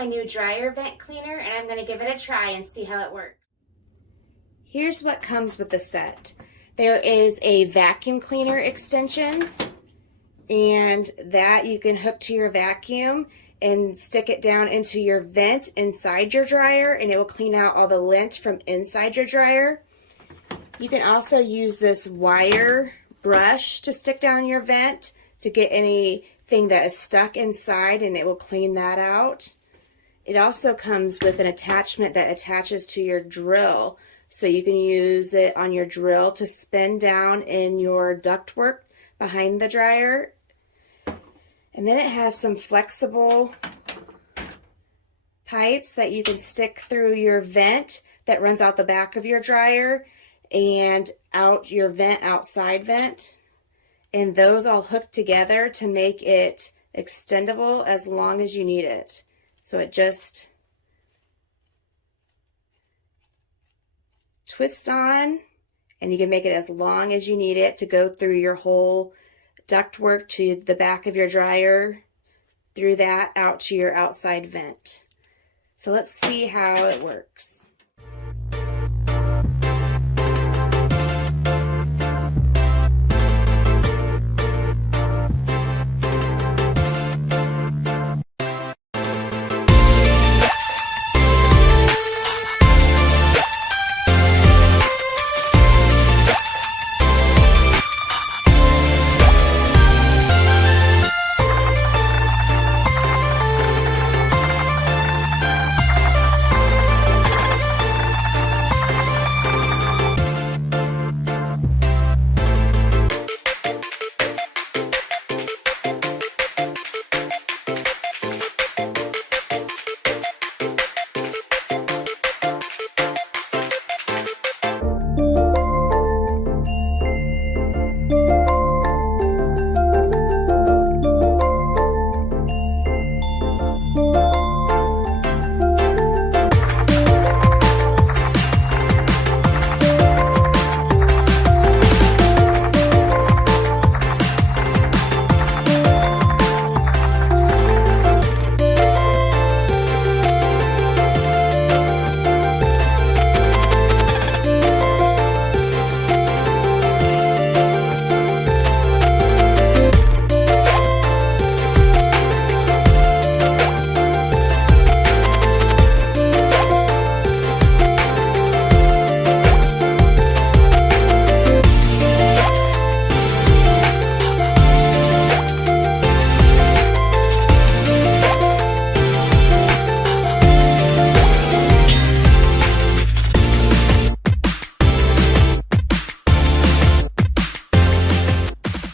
my new dryer vent cleaner and I'm going to give it a try and see how it works. Here's what comes with the set. There is a vacuum cleaner extension, and that you can hook to your vacuum and stick it down into your vent inside your dryer, and it will clean out all the lint from inside your dryer. You can also use this wire brush to stick down your vent to get anything that is stuck inside, and it will clean that out. It also comes with an attachment that attaches to your drill, so you can use it on your drill to spin down in your ductwork behind the dryer. And then it has some flexible pipes that you can stick through your vent that runs out the back of your dryer and out your vent, outside vent. And those all hook together to make it extendable as long as you need it. So it just twists on, and you can make it as long as you need it to go through your whole ductwork to the back of your dryer, through that out to your outside vent. So let's see how it works.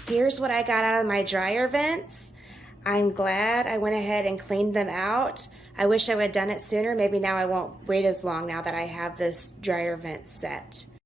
Here's what I got out of my dryer vents. I'm glad I went ahead and cleaned them out. I wish I would have done it sooner. Maybe now I won't wait as long now that I have this dryer vent set.